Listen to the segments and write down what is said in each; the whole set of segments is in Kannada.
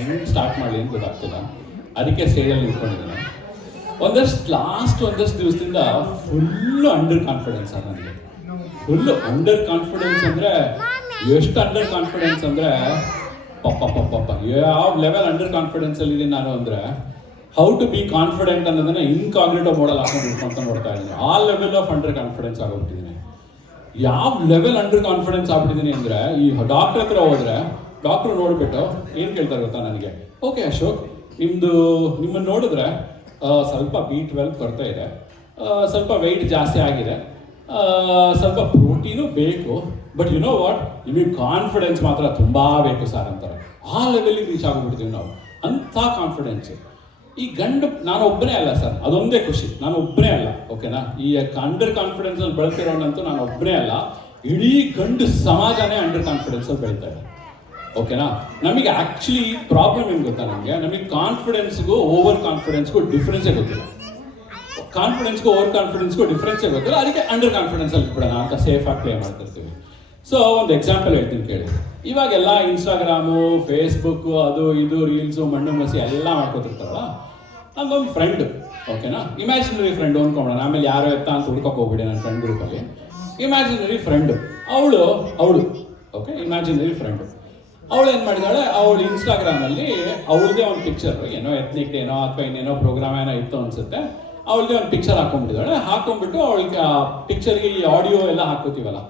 ಹೆಂಗೆ ಸ್ಟಾರ್ಟ್ ಮಾಡಲಿ ಅಂತ ಗೊತ್ತಾಗ್ತಿಲ್ಲ. ಅದಕ್ಕೆ ಸ್ಟೇಜಲ್ಲಿ ನಿಂತ್ಕೊಂಡಿದ್ದೇನೆ. ಒಂದಷ್ಟು ದಿವಸದಿಂದ ಫುಲ್ಲು ಅಂಡರ್ ಕಾನ್ಫಿಡೆನ್ಸ್ ನನಗೆ. ಫುಲ್ಲು ಅಂಡರ್ ಕಾನ್ಫಿಡೆನ್ಸ್ ಅಂದರೆ ಎಷ್ಟು ಅಂಡರ್ ಕಾನ್ಫಿಡೆನ್ಸ್ ಅಂದರೆ ಪಪ್ಪ ಯಾವ ಲೆವೆಲ್ ಅಂಡರ್ ಕಾನ್ಫಿಡೆನ್ಸಲ್ಲಿ ಇದ್ದೀನಿ ನಾನು ಅಂದರೆ, ಹೌ ಟು ಬಿ ಕಾನ್ಫಿಡೆಂಟ್ ಅನ್ನೋದನ್ನ ಇನ್ಕಾಗ್ನಿಟೋ ಮೋಡಲ್ ಹಾಕೊಂಡು ಇಟ್ಕೊಂತ ನೋಡ್ತಾ ಇದ್ದೀನಿ. ಆ ಲೆವೆಲ್ ಆಫ್ ಅಂಡರ್ ಕಾನ್ಫಿಡೆನ್ಸ್ ಆಗೋಗ್ಬಿಟ್ಟಿದ್ದೀನಿ. ಯಾವ ಲೆವೆಲ್ ಅಂಡರ್ ಕಾನ್ಫಿಡೆನ್ಸ್ ಆಗ್ಬಿಟ್ಟಿದ್ದೀನಿ ಅಂದರೆ, ಈ ಡಾಕ್ಟರ್ ಹತ್ರ ಹೋದರೆ ಡಾಕ್ಟ್ರು ನೋಡಿಬಿಟ್ಟು ಏನು ಕೇಳ್ತಾರೆ ಗೊತ್ತಾ ನನಗೆ, ಓಕೆ ಅಶೋಕ್, ನಿಮ್ಮನ್ನು ನೋಡಿದ್ರೆ ಸ್ವಲ್ಪ B12 ಕೊರತೆ ಇದೆ, ಸ್ವಲ್ಪ ವೆಯ್ಟ್ ಜಾಸ್ತಿ ಆಗಿದೆ, ಸ್ವಲ್ಪ ಪ್ರೋಟೀನು ಬೇಕು, ಬಟ್ ಯು ನೋ ವಾಟ್, ನಿಮಗೆ ಕಾನ್ಫಿಡೆನ್ಸ್ ಮಾತ್ರ ತುಂಬ ಬೇಕು ಸರ್ ಅಂತಾರೆ. ಆ ಲೆವೆಲಿಗೆ ರೀಚ್ ಆಗಿಬಿಡ್ತೀವಿ ನಾವು. ಅಂಥ ಕಾನ್ಫಿಡೆನ್ಸು. ಈ ನಾನು ಒಬ್ಬನೇ ಅಲ್ಲ ಸರ್, ಅದೊಂದೇ ಖುಷಿ, ನಾನು ಒಬ್ಬನೇ ಅಲ್ಲ, ಓಕೆನಾ. ಈ ಅಂಡರ್ ಕಾನ್ಫಿಡೆನ್ಸಲ್ಲಿ ಬೆಳೆತಿರೋಣಂತೂ ನಾನು ಒಬ್ಬನೇ ಅಲ್ಲ, ಇಡೀ ಗಂಡು ಸಮಾಜನೇ ಅಂಡರ್ ಕಾನ್ಫಿಡೆನ್ಸಲ್ಲಿ ಬೆಳೀತಾ ಇದೆ, ಓಕೆನಾ. ನಮಗೆ ಆ್ಯಕ್ಚುಲಿ ಪ್ರಾಬ್ಲಮ್ ಏನು ಗೊತ್ತಾ, ನಮಗೆ ಕಾನ್ಫಿಡೆನ್ಸ್ಗೂ ಓವರ್ ಕಾನ್ಫಿಡೆನ್ಸ್ಗೂ ಡಿಫ್ರೆನ್ಸೇ ಗೊತ್ತಿಲ್ಲ. ಕಾನ್ಫಿಡೆನ್ಸ್ಗೂ ಓವರ್ ಕಾನ್ಫಿಡೆನ್ಸ್ಗೂ ಡಿಫ್ರೆನ್ಸೇ ಗೊತ್ತಿಲ್ಲ. ಅದಕ್ಕೆ ಅಂಡರ್ ಕಾನ್ಫಿಡೆನ್ಸಲ್ಲಿ ಬಿಡೋಣ ಅಂತ ಸೇಫಾಗಿ ಪ್ಲೇ ಮಾಡ್ತಿರ್ತೀವಿ. ಸೊ ಒಂದು ಎಕ್ಸಾಂಪಲ್ ಹೇಳ್ತೀನಿ ಕೇಳಿ. ಇವಾಗೆಲ್ಲ ಇನ್ಸ್ಟಾಗ್ರಾಮು, ಫೇಸ್ಬುಕ್ಕು, ಅದು ಇದು ರೀಲ್ಸು, ಮಣ್ಣು ಮಸಿ ಎಲ್ಲ ಮಾಡ್ಕೊತಿರ್ತಾರಲ್ಲ. ನಮ್ದೊಂದು ಫ್ರೆಂಡ್, ಓಕೆನಾ, ಇಮ್ಯಾಜಿನರಿ ಫ್ರೆಂಡು ಅಂದ್ಕೊಳ್ಳೋಣ. ಆಮೇಲೆ ಯಾರು ಎತ್ತ ಅಂತ ಹುಡ್ಕೋಕೆ ಹೋಗ್ಬಿಡಿ ನನ್ನ ಫ್ರೆಂಡ್ ಗ್ರೂಪಲ್ಲಿ. ಇಮ್ಯಾಜಿನರಿ ಫ್ರೆಂಡು ಅವಳು ಓಕೆ, ಇಮ್ಯಾಜಿನರಿ ಫ್ರೆಂಡು ಅವಳು ಏನು ಮಾಡಿದಾಳೆ, ಅವಳು ಇನ್ಸ್ಟಾಗ್ರಾಮಲ್ಲಿ ಅವಳದೇ ಒಂದು ಪಿಕ್ಚರ್, ಏನೋ ಎತ್ನಿಕ್ ಡೇನೋ ಅಥವಾ ಇನ್ನೇನೋ ಪ್ರೋಗ್ರಾಮ್ ಏನೋ ಇತ್ತು ಅನ್ಸುತ್ತೆ, ಅವಳಿಗೆ ಒಂದು ಪಿಕ್ಚರ್ ಹಾಕೊಂಡ್ಬಿಟ್ಟಿದ್ದಾಳೆ. ಹಾಕೊಂಡ್ಬಿಟ್ಟು ಅವಳಿಗೆ ಆ ಪಿಕ್ಚರ್ಗೆ ಈ ಆಡಿಯೋ ಎಲ್ಲ ಹಾಕೋತೀವಲ್ಲ,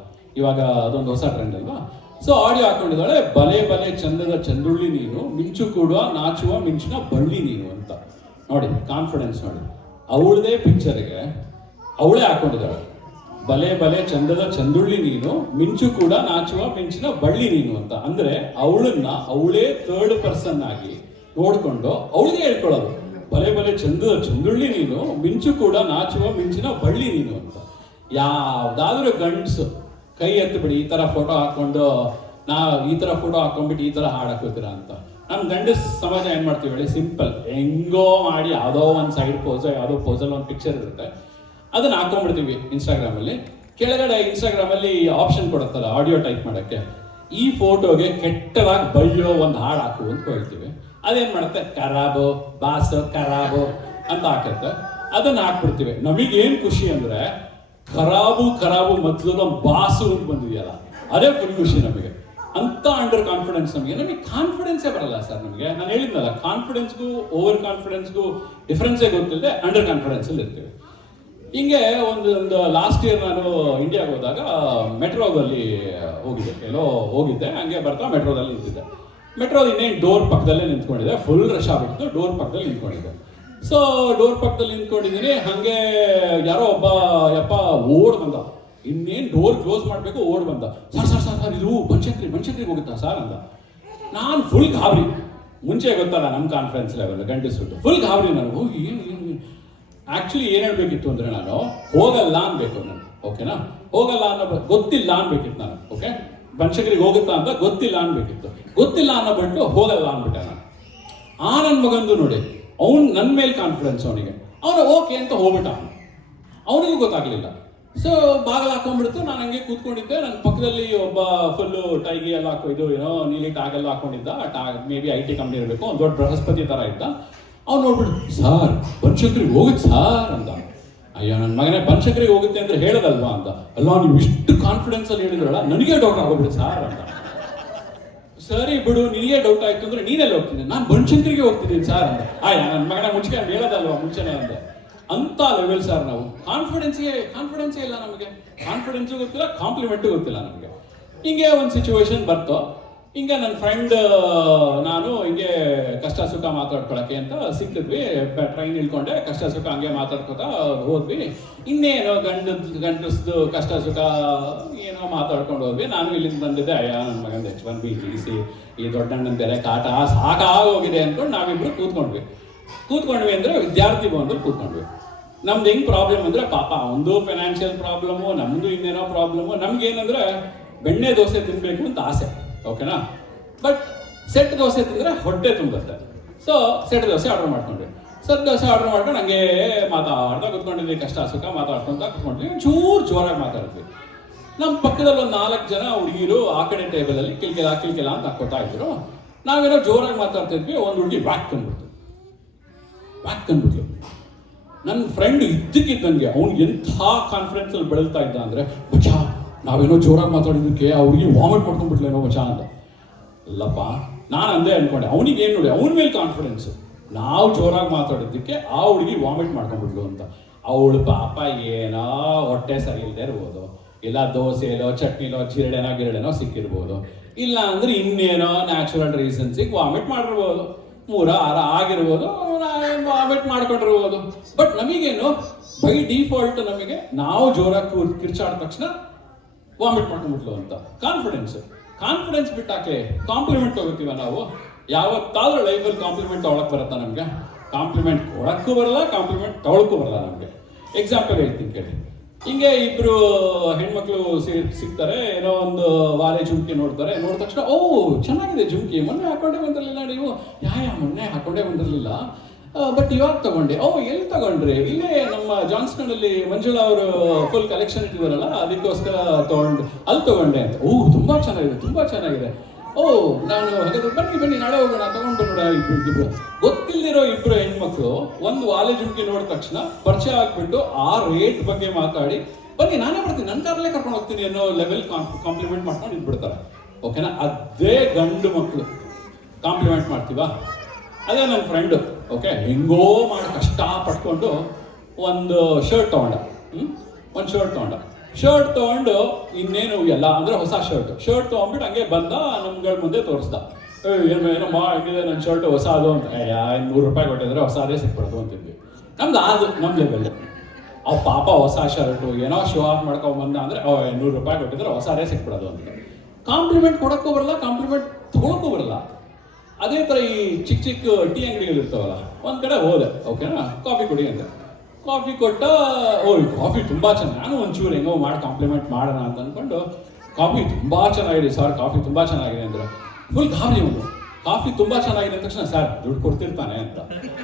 ಇವಾಗ ಅದೊಂದು ಹೊಸ ಟ್ರೆಂಡ್ ಅಲ್ವಾ. ಸೊ ಆಡಿಯೋ ಹಾಕೊಂಡಿದ್ದಾಳೆ, ಬಲೆ ಚಂದದ ಚಂದುಳ್ಳಿ ನೀನು, ಮಿಂಚು ಕೂಡ ನಾಚುವ ಮಿಂಚಿನ ಬಳ್ಳಿ ನೀನು ಅಂತ. ನೋಡಿ ಕಾನ್ಫಿಡೆನ್ಸ್ ನೋಡಿ. ಅವಳದೇ ಪಿಕ್ಚರ್ಗೆ ಅವಳೇ ಹಾಕೊಂಡಿದ್ದಾಳೆ, ಬಲೆ ಚಂದದ ಚಂದುಳ್ಳಿ ನೀನು, ಮಿಂಚು ಕೂಡ ನಾಚುವ ಮಿಂಚಿನ ಬಳ್ಳಿ ನೀನು ಅಂತ. ಅಂದರೆ ಅವಳೇ ಥರ್ಡ್ ಪರ್ಸನ್ ಆಗಿ ನೋಡಿಕೊಂಡು ಅವಳಿಗೆ ಹೇಳ್ಕೊಳ್ಳೋದು, ಬಲೆ ಚಂದದ ಚಂದುಳ್ಳಿ ನೀನು, ಮಿಂಚು ಕೂಡ ನಾಚುವ ಮಿಂಚಿನ ಬಳ್ಳಿ ನೀನು ಅಂತ. ಯಾವುದಾದ್ರೂ ಗಂಡಸು ಕೈ ಎತ್ತಿಬಿಡಿ, ಈ ಥರ ಫೋಟೋ ಹಾಕ್ಕೊಂಡು ಈ ಥರ ಫೋಟೋ ಹಾಕೊಂಡ್ಬಿಟ್ಟು ಈ ಥರ ಹಾಡು ಹಾಕೋತೀರಾ ಅಂತ. ನಮ್ಮ ಗಂಡಸ್ ಸಮಾಜ ಏನು ಮಾಡ್ತೀವಿ ಹೇಳಿ, ಸಿಂಪಲ್ ಹೆಂಗೋ ಮಾಡಿ ಯಾವುದೋ ಒಂದು ಸೈಡ್ ಪೋಸೋ ಯಾವುದೋ ಪೋಸಲ್ಲಿ ಒಂದು ಪಿಕ್ಚರ್ ಇರುತ್ತೆ, ಅದನ್ನು ಹಾಕೊಂಡ್ಬಿಡ್ತೀವಿ ಇನ್ಸ್ಟಾಗ್ರಾಮಲ್ಲಿ. ಕೆಳಗಡೆ ಇನ್ಸ್ಟಾಗ್ರಾಮಲ್ಲಿ ಆಪ್ಷನ್ ಕೊಡುತ್ತಲ್ಲ ಆಡಿಯೋ ಟೈಪ್ ಮಾಡೋಕ್ಕೆ, ಈ ಫೋಟೋಗೆ ಕೆಟ್ಟದಾಗಿ ಬೈಯೋ ಒಂದು ಹಾಡು ಹಾಕು ಅಂತ ಹೇಳ್ತೀವಿ. ಅದೇನು ಮಾಡುತ್ತೆ, ಖರಾಬು ಬಾಸು ಖರಾಬು ಅಂತ ಹಾಕುತ್ತೆ. ಅದನ್ನು ಹಾಕ್ಬಿಡ್ತೀವಿ. ನಮಗೇನು ಖುಷಿ ಅಂದರೆ, ಖರಾಬು ಮೊದಲು ಬಾಸು ಅಂತ ಬಂದಿದೆಯಲ್ಲ, ಅದೇ ಫುಲ್ ಖುಷಿ ನಮಗೆ. ಅಂತ ಅಂಡರ್ ಕಾನ್ಫಿಡೆನ್ಸ್ ನಮಗೆ ಕಾನ್ಫಿಡೆನ್ಸೇ ಬರಲ್ಲ ಸರ್ ನಮಗೆ. ನಾನು ಹೇಳಿದ್ನಲ್ಲ, ಕಾನ್ಫಿಡೆನ್ಸ್ಗೂ ಓವರ್ ಕಾನ್ಫಿಡೆನ್ಸ್ಗೂ ಡಿಫ್ರೆನ್ಸೇ ಗೊತ್ತಿಲ್ಲದೆ ಅಂಡರ್ ಕಾನ್ಫಿಡೆನ್ಸಲ್ಲಿ ಇರ್ತೀವಿ. ಹಿಂಗೆ ಒಂದು ಲಾಸ್ಟ್ ಇಯರ್ ನಾನು ಇಂಡಿಯಾಗೆ ಹೋದಾಗ ಮೆಟ್ರೋದಲ್ಲಿ ಹೋಗಿದ್ದೆ. ಹಂಗೆ ಬರ್ತಾ ಮೆಟ್ರೋದಲ್ಲಿ ನಿಂತಿದ್ದೆ. ಮೆಟ್ರೋದ ಇನ್ನೇನು ಡೋರ್ ಪಕ್ಕದಲ್ಲೇ ನಿಂತ್ಕೊಂಡಿದ್ದೆ. ಫುಲ್ ರಶ್ ಆಗ್ಬಿಟ್ಟು ಡೋರ್ ಪಕ್ಕದಲ್ಲಿ ನಿಂತ್ಕೊಂಡಿದ್ದೆ. ಸೊ ಡೋರ್ ಪಕ್ಕದಲ್ಲಿ ನಿಂತ್ಕೊಂಡಿದ್ದೀನಿ. ಹಾಗೆ ಯಾರೋ ಒಬ್ಬ ಯಪ್ಪ ಓಡ್ ಬಂದ. ಇನ್ನೇನು ಡೋರ್ ಕ್ಲೋಸ್ ಮಾಡಬೇಕು, ಓಡ್ ಬಂದ. ಸರ್ ಇದು ಬನಶಂಕರಿಗೆ ಹೋಗುತ್ತಾ ಸರ್ ಅಂದ. ನಾನು ಫುಲ್ ಗಾಬರಿ. ಮುಂಚೆ ಗೊತ್ತಲ್ಲ ನಮ್ಮ ಕಾನ್ಫಿಡೆನ್ಸ್ ಲೆವೆಲ್ ಗಂಟಿಸ್ಬಿಟ್ಟು ಫುಲ್ ಗಾಬರಿ. ನಾನು ಹೋಗಿ ಏನು ಆ್ಯಕ್ಚುಲಿ ಏನು ಹೇಳಬೇಕಿತ್ತು ಅಂದರೆ, ನಾನು ಹೋಗಲ್ಲ ಅನ್ಬೇಕು ನಾನು, ಓಕೆನಾ. ಹೋಗಲ್ಲ ಅನ್ನೋ ಗೊತ್ತಿಲ್ಲ ಅನ್ಬೇಕಿತ್ತು ನಾನು, ಓಕೆ. ಬನಶಂಕರಿಗೆ ಹೋಗುತ್ತಾ ಅಂತ ಗೊತ್ತಿಲ್ಲ ಅನ್ಬೇಕಿತ್ತು. ಗೊತ್ತಿಲ್ಲ ಅನ್ನೋ ಬಿಟ್ಟು ಹೋಗಲ್ಲ ಅಂದ್ಬಿಟ್ಟೆ ನಾನು. ನನ್ನ ಮಗಂದು ನೋಡಿ, ನನ್ನ ಮೇಲೆ ಕಾನ್ಫಿಡೆನ್ಸ್ ಅವನಿಗೆ. ಅವನು ಓಕೆ ಅಂತ ಹೋಗ್ಬಿಟ್ಟ. ಅವನಿಗೂ ಗೊತ್ತಾಗಲಿಲ್ಲ. ಸೊ ಬಾಗಿಲು ಹಾಕೊಂಡ್ಬಿಡ್ತು. ನಾನು ಹಂಗೆ ಕೂತ್ಕೊಂಡಿದ್ದೆ. ನನ್ನ ಪಕ್ಕದಲ್ಲಿ ಒಬ್ಬ ಫುಲ್ಲು ಟೈಗಿ ಎಲ್ಲ ಇದು ಏನೋ ನೀಲಿ ಟ್ಯಾಗೆಲ್ಲ ಹಾಕೊಂಡಿದ್ದ. ಮೇ ಬಿ IT ಕಂಪ್ನಿ ಇರಬೇಕು, ಒಂದು ದೊಡ್ಡ ಬೃಹಸ್ಪತಿ ಥರ ಇದ್ದ. ಅವ್ನು ನೋಡ್ಬಿಟ್ಟು, ಸಾರ್ ಬನಶಂಕರಿಗೆ ಹೋಗುತ್ತೆ ಸಾರ್ ಅಂತ. ಅಯ್ಯೋ ನನ್ನ ಮಗನೇ, ಬನಶಂಕರಿಗೆ ಹೋಗುತ್ತೆ ಅಂದರೆ ಹೇಳೋದಲ್ವಾ ಅಂತ. ಅಲ್ಲ, ನೀವು ಇಷ್ಟು ಕಾನ್ಫಿಡೆನ್ಸಲ್ಲಿ ಹೇಳಿದ್ರಲ್ಲ, ನನಗೆ ಡೌಟ್ ಆಗೋಗ್ಬಿಡುತ್ತೆ ಸಾರ್ ಅಂತ. ಸರಿ ಬಿಡು, ನಿನಗೆ ಡೌಟ್ ಆಯ್ತು ಅಂದರೆ ನೀನೆಲ್ಲ ಹೋಗ್ತೀನಿ, ನಾನು ಬನಶಂಕರಿಗೆ ಹೋಗ್ತಿದ್ದೀನಿ ಸಾರ್ ಅಂತ. ನನ್ನ ಮಗನ ಮುಂಚೆ ಹೇಳೋದಲ್ವಾ ಮುಂಚೆನೇ ಅಂದೆ. ಅಂತ ಲೆವೆಲ್ ಸರ್ ನಾವು. ಕಾನ್ಫಿಡೆನ್ಸೇ ಇಲ್ಲ ನಮಗೆ. ಕಾನ್ಫಿಡೆನ್ಸು ಗೊತ್ತಿಲ್ಲ, ಕಾಂಪ್ಲಿಮೆಂಟು ಗೊತ್ತಿಲ್ಲ ನಮಗೆ. ಹಿಂಗೆ ಒಂದು ಸಿಚುವೇಶನ್ ಬರ್ತು. ಹಿಂಗೆ ನನ್ನ ಫ್ರೆಂಡ್ ನಾನು ಹಿಂಗೆ ಕಷ್ಟ ಸುಖ ಮಾತಾಡ್ಕೊಳಕ್ಕೆ ಅಂತ ಸಿಕ್ಕಿದ್ವಿ. ಟ್ರೈನ್ ಇಳ್ಕೊಂಡೆ, ಕಷ್ಟ ಸುಖ ಹಂಗೆ ಮಾತಾಡ್ಕೊತಾ ಹೋದ್ವಿ. ಇನ್ನೇನೋ ಗಂಡಸ್ದು ಕಷ್ಟ ಸುಖ ಏನೋ ಮಾತಾಡ್ಕೊಂಡು ಹೋದ್ವಿ. ನಾನು ಇಲ್ಲಿಂದ ಬಂದಿದ್ದೆ. ನನ್ನ ಮಗಂದು H1B TC, ಈ ದೊಡ್ಡಣ್ಣನ ಬೇರೆ ಕಾಟ ಸಾಕಾಗೋಗಿದೆ ಅಂದ್ಕೊಂಡು ನಾವಿಬ್ರು ಕೂತ್ಕೊಂಡ್ವಿ ಅಂದರೆ ವಿದ್ಯಾರ್ಥಿ ಭವನದಲ್ಲಿ ಕೂತ್ಕೊಂಡ್ವಿ. ನಮ್ದು ಹೆಂಗೆ ಪ್ರಾಬ್ಲಮ್ ಅಂದರೆ, ಪಾಪ ಒಂದು ಫೈನಾನ್ಷಿಯಲ್ ಪ್ರಾಬ್ಲಮ್ಮು, ನಮ್ಮದು ಇನ್ನೇನೋ ಪ್ರಾಬ್ಲಮ್ಮು. ನಮ್ಗೇನಂದರೆ ಬೆಣ್ಣೆ ದೋಸೆ ತಿನ್ನಬೇಕು ಅಂತ ಆಸೆ, ಓಕೆನಾ. ಬಟ್ ಸೆಟ್ ದೋಸೆ ತಿಂದರೆ ಹೊಟ್ಟೆ ತುಂಬುತ್ತೆ. ಸೊ ಸೆಟ್ ದೋಸೆ ಆರ್ಡರ್ ಮಾಡ್ಕೊಂಡ್ವಿ. ಮಾಡ್ಕೊಂಡು ಹಂಗೆ ಮಾತಾಡ್ತಾ ಕೂತ್ಕೊಂಡಿದ್ವಿ. ಕಷ್ಟ ಸುಖ ಮಾತಾಡ್ಕೊಂತ ಕೂತ್ಕೊಂಡ್ವಿ. ಜೋರಾಗಿ ಮಾತಾಡಿದ್ವಿ. ನಮ್ಮ ಪಕ್ಕದಲ್ಲಿ ಒಂದು 4 ಜನ ಹುಡುಗಿರು ಆ ಕಡೆ ಟೇಬಲಲ್ಲಿ ಕಿಲ್ಕೆಲ ಅಂತ ಹಾಕೋತಾ ಇದ್ರು. ನಾವೇನೋ ಜೋರಾಗಿ ಮಾತಾಡ್ತಿದ್ವಿ, ಒಂದು ಹುಡುಗಿ ವ್ಯಾಕ್ ಅಂದ್ಬಿಟ್ಲು. ನನ್ನ ಫ್ರೆಂಡ್ ಇದ್ದಕ್ಕಿದ್ದಂಗೆ ಅವ್ನಿಗೆ ಎಂಥ ಕಾನ್ಫಿಡೆನ್ಸಲ್ಲಿ ಬೆಳೀತಾ ಇದ್ದ ಅಂದರೆ, ಮಚಾ ನಾವೇನೋ ಜೋರಾಗಿ ಮಾತಾಡಿದ್ದಕ್ಕೆ ಆ ಹುಡುಗಿ ವಾಮಿಟ್ ಮಾಡ್ಕೊಂಡ್ಬಿಟ್ಲೇನೋ ಮಚಾ ಅಂತ. ಅಲ್ಲಪ್ಪ, ನಾನು ಅಂದೇ ಅಂದ್ಕೊಂಡೆ, ಅವನಿಗೆ ಏನು ನೋಡಿ ಅವನ ಮೇಲೆ ಕಾನ್ಫಿಡೆನ್ಸು, ನಾವು ಜೋರಾಗಿ ಮಾತಾಡಿದ್ದಕ್ಕೆ ಆ ಹುಡುಗಿ ವಾಮಿಟ್ ಮಾಡ್ಕೊಂಡ್ಬಿಟ್ಲು ಅಂತ. ಅವಳು ಪಾಪ ಏನೋ ಹೊಟ್ಟೆ ಸರಿ ಇಲ್ಲದೆ ಇರ್ಬೋದು, ಇಲ್ಲ ದೋಸೆಲೋ ಚಟ್ನಿಲೋ ಗಿರಡೆನೋ ಸಿಕ್ಕಿರ್ಬೋದು, ಇಲ್ಲ ಅಂದರೆ ಇನ್ನೇನೋ ನ್ಯಾಚುರಲ್ ರೀಸನ್ಸಿಗೆ ವಾಮಿಟ್ ಮಾಡಿರ್ಬೋದು, 3-6 ಆಗಿರ್ಬೋದು, ವಾಮಿಟ್ ಮಾಡ್ಕೊಂಡಿರ್ಬೋದು. ಬಟ್ ನಮಗೇನು ಬೈ ಡಿಫಾಲ್ಟ್ ನಮಗೆ ನಾವು ಜೋರಾಗಿ ಕಿರ್ಚಾಡಿದ ತಕ್ಷಣ ವಾಮಿಟ್ ಮಾಡ್ಕೊಂಡ್ಬಿಟ್ಲು ಅಂತ ಕಾನ್ಫಿಡೆನ್ಸ್ ಬಿಟ್ಟಾಕೆ ಕಾಂಪ್ಲಿಮೆಂಟ್ ತಗೋತೀವ ನಾವು. ಯಾವತ್ತಾದ್ರೂ ಲೈಫಲ್ಲಿ ಕಾಂಪ್ಲಿಮೆಂಟ್ ತೊಗೊಳಕ್ಕೆ ಬರುತ್ತಾ ನಮಗೆ? ಕಾಂಪ್ಲಿಮೆಂಟ್ ಕೊಡೋಕ್ಕೂ ಬರಲ್ಲ, ಕಾಂಪ್ಲಿಮೆಂಟ್ ತೊಗೊಳಕ್ಕೂ ಬರಲ್ಲ ನಮಗೆ. ಎಕ್ಸಾಂಪಲ್ ಹೇಳ್ತೀನಿ ಕೇಳಿ. ಹಿಂಗೆ ಇಬ್ರು ಹೆಣ್ಮಕ್ಳು ಸಿಗ್ತಾರೆ, ಏನೋ ಒಂದು ವಾಲೆ ಜುಮ್ಕಿ ನೋಡ್ತಾರೆ, ನೋಡಿದ ತಕ್ಷಣ ಓ ಚೆನ್ನಾಗಿದೆ ಜುಮ್ಕಿ, ಮೊನ್ನೆ ಹಾಕೊಂಡೇ ಬಂದಿರಲಿಲ್ಲ ನೀವು? ಮೊನ್ನೆ ಹಾಕೊಂಡೇ ಬಂದಿರಲಿಲ್ಲ, ಬಟ್ ಇವಾಗ ತಗೊಂಡೆ. ಓ ಎಲ್ಲಿ ತಗೊಂಡ್ರಿ? ಇಲ್ಲೇ ನಮ್ಮ ಜಾನ್ಸ್ಟನ್ನಲ್ಲಿ ಮಂಜುಳಾ ಅವರು ಫುಲ್ ಕಲೆಕ್ಷನ್ ಇಟ್ಟಿದಾರಲ್ಲ, ಅದಕ್ಕೋಸ್ಕರ ಅಲ್ಲಿ ತಗೊಂಡೆ ಅಂತ. ಓ ತುಂಬಾ ಚೆನ್ನಾಗಿದೆ. ಓ ನಾನು ಹಾಗಾದ್ರೆ ಬನ್ನಿ ನಾಳೆ ಹೋಗೋಣ, ತಗೊಂಡು ಬಂದ್ಬಿಡ. ಇಬ್ರು ಗೊತ್ತಿಲ್ದಿರೋ ಇಬ್ರು ಹೆಣ್ಮಕ್ಳು ಒಂದು ವಾಲೆ ಜುಮ್ಕಿ ನೋಡಿದ ತಕ್ಷಣ ಪರಿಚಯ ಆಗ್ಬಿಟ್ಟು ಆ ರೇಟ್ ಬಗ್ಗೆ ಮಾತಾಡಿ, ಬನ್ನಿ ನಾನೇ ಬರ್ತೀನಿ, ನನ್ನ ಕಾರಲ್ಲೇ ಕರ್ಕೊಂಡು ಹೋಗ್ತೀನಿ ಅನ್ನೋ ಲೆವೆಲ್ ಕಾಂಪ್ಲಿಮೆಂಟ್ ಮಾಡ್ಕೊಂಡು ಇದ್ಬಿಡ್ತಾರೆ. ಓಕೆನಾ? ಅದೇ ಗಂಡು ಮಕ್ಕಳು ಕಾಂಪ್ಲಿಮೆಂಟ್ ಮಾಡ್ತೀವಾ? ಅದೇ ನನ್ನ ಫ್ರೆಂಡು ಓಕೆ ಹೆಂಗೋ ಮಾಡಿ ಕಷ್ಟ ಪಟ್ಕೊಂಡು ಒಂದು ಶರ್ಟ್ ತೊಗೊಂಡು ಇನ್ನೇನು ಎಲ್ಲ ಅಂದರೆ ಹೊಸ ಶರ್ಟ್ ತೊಗೊಂಡ್ಬಿಟ್ಟು ಹಂಗೆ ಬಂದ ನಮ್ಗಳ ಮುಂದೆ ತೋರಿಸ್ದ. ಏನಮ್ಮ ಹೆಂಗಿದೆ ನನ್ನ ಶರ್ಟ್ ಹೊಸ ಅದು ಅಂತ. 100 ರೂಪಾಯಿ ಕೊಟ್ಟಿದ್ರೆ ಹೊಸ ಅದೇ ಸಿಕ್ಬಿಡೋದು ಅಂತಿದ್ವಿ. ನಮ್ಮ ಲೆವೆಲ್. ಅವ್ ಪಾಪ ಹೊಸ ಶರ್ಟು ಏನೋ ಶೋ ಆಫ್ ಮಾಡ್ಕೊಂಬಂದ ಅಂದರೆ 100 ರೂಪಾಯಿ ಕೊಟ್ಟಿದ್ರೆ ಹೊಸ ಅದೇ ಸಿಕ್ಬಿಡೋದು ಅಂತ. ಕಾಂಪ್ಲಿಮೆಂಟ್ ಕೊಡೋಕ್ಕೂ ಬರಲ್ಲ, ಕಾಂಪ್ಲಿಮೆಂಟ್ ತೊಗೊಳಕ್ಕೂ ಬರಲ್ಲ. ಅದೇ ಥರ ಈ ಚಿಕ್ಕ ಟೀ ಅಂಗಡಿಗಳು ಇರ್ತಾವಲ್ಲ, ಒಂದು ಕಡೆ ಹೋದೆ, ಓಕೆನಾ, ಕಾಫಿ ಕುಡಿ ಅಂತ. ಕಾಫಿ ಕೊಟ್ಟ, ಕಾಫಿ ತುಂಬ ಚೆನ್ನಾಗಿ, ನಾನು ಒಂಚೂರು ಹೆಂಗೋ ಮಾಡಿ ಕಾಂಪ್ಲಿಮೆಂಟ್ ಮಾಡೋಣ ಅಂತ ಅಂದ್ಕೊಂಡು, ಕಾಫಿ ತುಂಬ ಚೆನ್ನಾಗಿದೆ ಸರ್, ಕಾಫಿ ತುಂಬ ಚೆನ್ನಾಗಿದೆ ಅಂದರೆ ಫುಲ್ ಗಾಬರಿ ಅವನು. ಕಾಫಿ ತುಂಬ ಚೆನ್ನಾಗಿದೆ ಅಂದ ತಕ್ಷಣ ಸರ್ ದುಡ್ಡು ಕೊಡ್ತಿರ್ತಾನೆ ಅಂತ.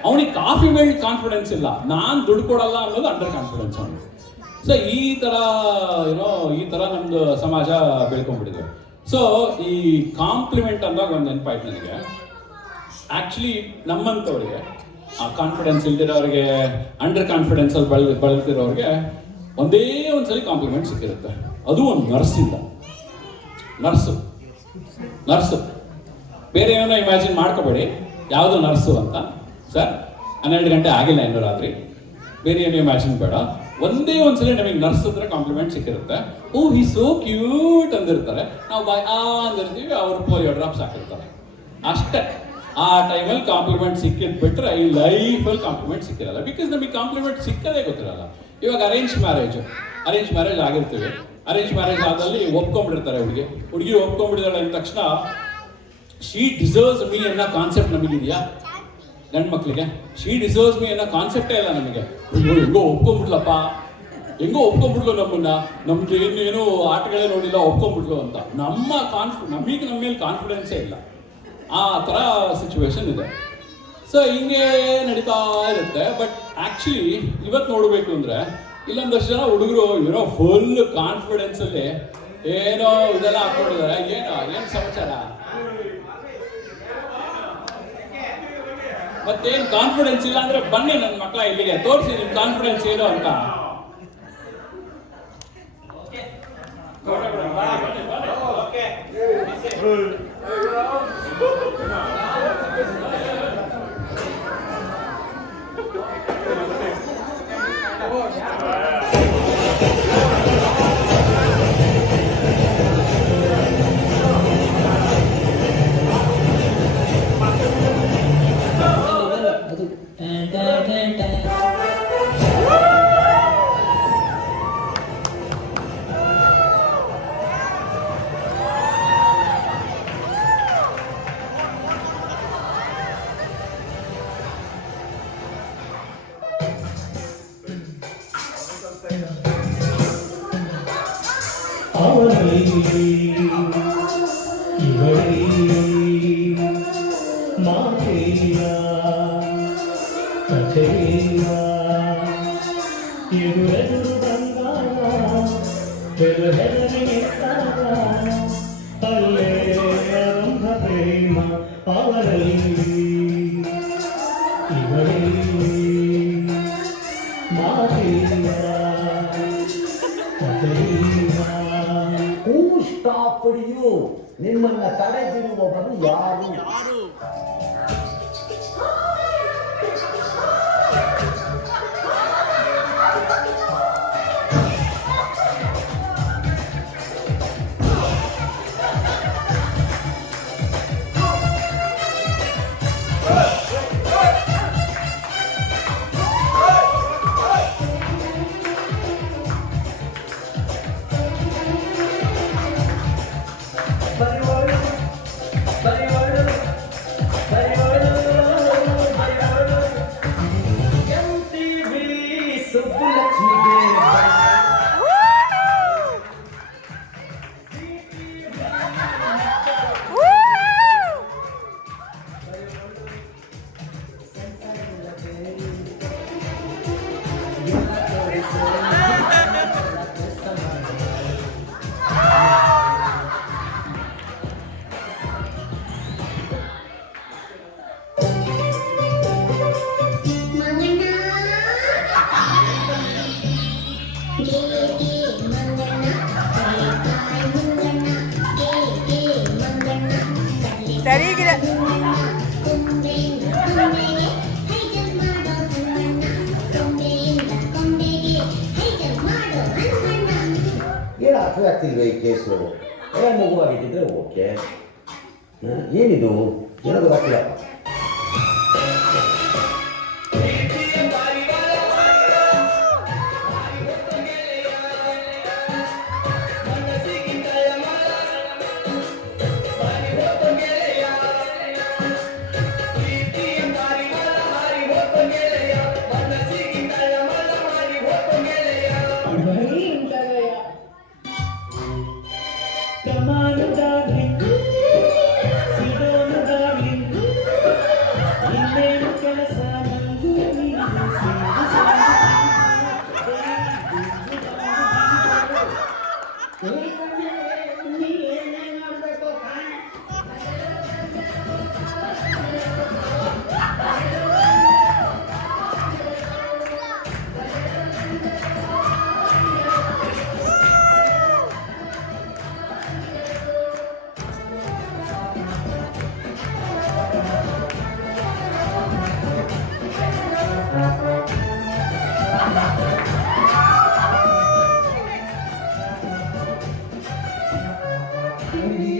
ಅವನಿಗೆ ಕಾಫಿ ಮೇಲೆ ಕಾನ್ಫಿಡೆನ್ಸ್ ಇಲ್ಲ, ನಾನು ದುಡ್ಡು ಕೊಡಲ್ಲ ಅನ್ನೋದು ಅಂಡರ್ ಕಾನ್ಫಿಡೆನ್ಸ್ ಅವನು. ಸೊ ಈ ಥರ ನಮ್ಮದು ಸಮಾಜ ಬೆಳ್ಕೊಂಡ್ಬಿಟ್ಟಿದೆ. ಸೊ ಈ ಕಾಂಪ್ಲಿಮೆಂಟ್ ಅಂದಾಗ ಒಂದು ನೆನಪಾಯ್ತು ನನಗೆ. ಆ್ಯಕ್ಚುಲಿ ನಮ್ಮಂಥವ್ರಿಗೆ ಆ ಕಾನ್ಫಿಡೆನ್ಸ್ ಇಲ್ದಿರೋರಿಗೆ, ಅಂಡರ್ ಕಾನ್ಫಿಡೆನ್ಸಲ್ಲಿ ಬಳಲ್ತಿರೋರಿಗೆ ಒಂದೇ ಒಂದ್ಸಲಿ ಕಾಂಪ್ಲಿಮೆಂಟ್ ಸಿಕ್ಕಿರುತ್ತೆ. ಅದು ಒಂದು ನರ್ಸು ಬೇರೆ ಏನೋ ಇಮ್ಯಾಜಿನ್ ಮಾಡ್ಕೋಬೇಡಿ, ಯಾವುದು ನರ್ಸು ಅಂತ. ಸರ್ 12 ಗಂಟೆ ಆಗಿಲ್ಲ ಇನ್ನೂ ರಾತ್ರಿ, ಬೇರೆ ಏನೋ ಇಮ್ಯಾಜಿನ್ ಬೇಡ. ಒಂದೇ ಒಂದ್ಸಲಿ ನಮಗೆ ನರ್ಸ್ ಹತ್ರ ಕಾಂಪ್ಲಿಮೆಂಟ್ ಸಿಕ್ಕಿರುತ್ತೆ. ಓ ಹಿ ಸೋ ಕ್ಯೂಟ್ ಅಂದಿರ್ತಾರೆ, ನಾವು ಬಾಯ್ ಅಂದಿರ್ತೀವಿ, ಅವ್ರು ಪೋಲಿಯೋ ಡ್ರಾಪ್ಸ್ ಹಾಕಿರ್ತಾರೆ ಅಷ್ಟೇ. ಆ ಟೈಮಲ್ಲಿ ಕಾಂಪ್ಲಿಮೆಂಟ್ ಸಿಕ್ಕಿದ್ ಬಿಟ್ಟರೆ ಈ ಲೈಫಲ್ಲಿ ಕಾಂಪ್ಲಿಮೆಂಟ್ ಸಿಕ್ಕಿರಲ್ಲ. ಬಿಕಾಸ್ ನಮಗೆ ಕಾಂಪ್ಲಿಮೆಂಟ್ ಸಿಕ್ಕದೇ ಗೊತ್ತಿರಲ್ಲ. ಇವಾಗ ಅರೇಂಜ್ ಮ್ಯಾರೇಜ್ ಆಗಿರ್ತೀವಿ. ಅರೇಂಜ್ ಮ್ಯಾರೇಜ್ ಆದಲ್ಲಿ ಒಪ್ಕೊಂಡ್ಬಿಟ್ಟಿರ್ತಾರೆ ಹುಡುಗಿ ಒಪ್ಕೊಂಡ್ಬಿಟ್ಟಿದ್ದಾಳೆ ಅಂದ ತಕ್ಷಣ ಶೀ ಡಿಸರ್ವ್ಸ್ ಮೀ ಅನ್ನೋ ಕಾನ್ಸೆಪ್ಟ್ ನಮಗಿದೆಯಾ? ಗಂಡು ಮಕ್ಕಳಿಗೆ ಶೀ ಡಿಸರ್ವ್ಸ್ ಮೀ ಅನ್ನೋ ಕಾನ್ಸೆಪ್ಟೇ ಇಲ್ಲ ನಮಗೆ. ಹೆಂಗೋ ಒಪ್ಕೊಂಡ್ಬಿಡ್ಲು ನಮ್ಗೆ ಇನ್ನೇನು ಆಟಗಳೇ ನೋಡಿಲ್ಲ, ಒಪ್ಕೊಂಡ್ಬಿಡ್ಲು ಅಂತ. ನಮಗೆ ನಮ್ಮ ಮೇಲೆ ಕಾನ್ಫಿಡೆನ್ಸೇ ಇಲ್ಲ. ಆ ಥರ ಸಿಚುವೇಶನ್ ಇದೆ. ಸೊ ಹಿಂಗೆ ನಡೀತಾ ಇರುತ್ತೆ. ಬಟ್ ಆ್ಯಕ್ಚುಲಿ ಇವತ್ತು ನೋಡಬೇಕು ಅಂದರೆ ಇಲ್ಲೊಂದಷ್ಟು ಜನ ಹುಡುಗರು ಫುಲ್ ಕಾನ್ಫಿಡೆನ್ಸಲ್ಲಿ ಏನೋ ಇದೆಲ್ಲ ಹಾಕೊಂಡಿದ್ದಾರೆ. ಏನು ಸಮಾಚಾರ? ಮತ್ತೇನು ಕಾನ್ಫಿಡೆನ್ಸ್ ಇಲ್ಲ ಅಂದರೆ ಬನ್ನಿ ನನ್ನ ಮಕ್ಕಳ ಇಲ್ಲಿಗೆ ತೋರಿಸಿ ನಿಮ್ಮ ಕಾನ್ಫಿಡೆನ್ಸ್ ಏನು ಅಂತ. ಪಡಿಯು ನಿಮ್ಮನ್ನ ತಡೆದಿರುವವರು ಯಾರು? ಸರಿಗಿರ ಏನು ಅರ್ಥ ಆಗ್ತಿಲ್ವ ಈ ಕೇಸು? ಮಗುವಾಗಿದ್ದಿದ್ರೆ ಓಕೆ, ಏನಿದು ಏನೋ ಗೊತ್ತಾಗ್ತಿಲ್ಲಪ್ಪ.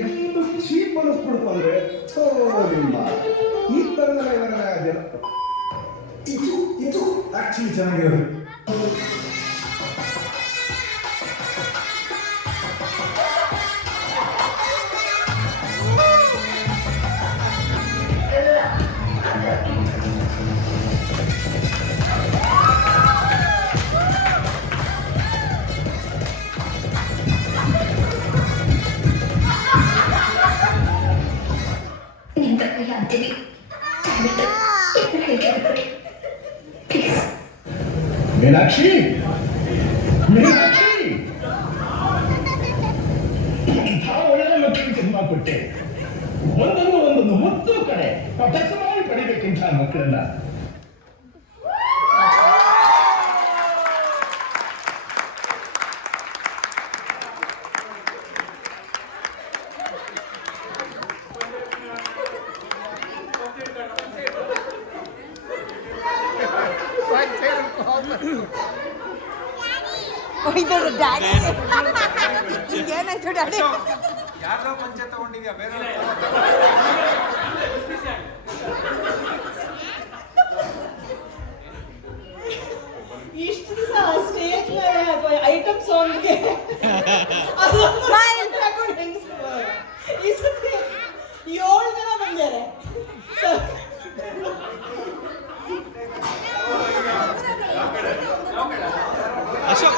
ಎಷ್ಟು ಚೀಪ್ ಅನ್ನಿಸ್ಬಿಡ್ತು ಅಂದ್ರೆ ಈ ಥರದ ಇದು ಆಕ್ಚುಲಿ ಚೆನ್ನಾಗಿರೋದು. ಮೀನಾಕ್ಷಿ, ಮೀನಾಕ್ಷಿ, ಇಂಥ ಒಳ್ಳೆ ಮಕ್ಕಳಿಗೆ ಜನ್ಮ ಕೊಟ್ಟೆ. ಒಂದೊಂದು ಮುತ್ತು ಕಡೆ ಅಭ್ಯಾಸ ಮಾಡಿ ಪಡಿಬೇಕಿಂತ ಮಕ್ಕಳನ್ನ. ಡ್ಯಾಡಿ ಏನಾಯ್ತು ಡ್ಯಾಡಿ? ಯಾರ್ದೋ ಪಂಚೆ ತಗೊಂಡಿದ್ಯಾ ಬೇರೆ? ಇಷ್ಟು ದಿವಸ ಸ್ಟೇಜ್ ಮೇಲೆ ಅಥವಾ ಐಟಮ್ ಸಾಂಗ್ಗೆ ಈ ಸತಿ 7 ಜನ ಬಂದಿದ್ದಾರೆ. ಅಶೋಕ್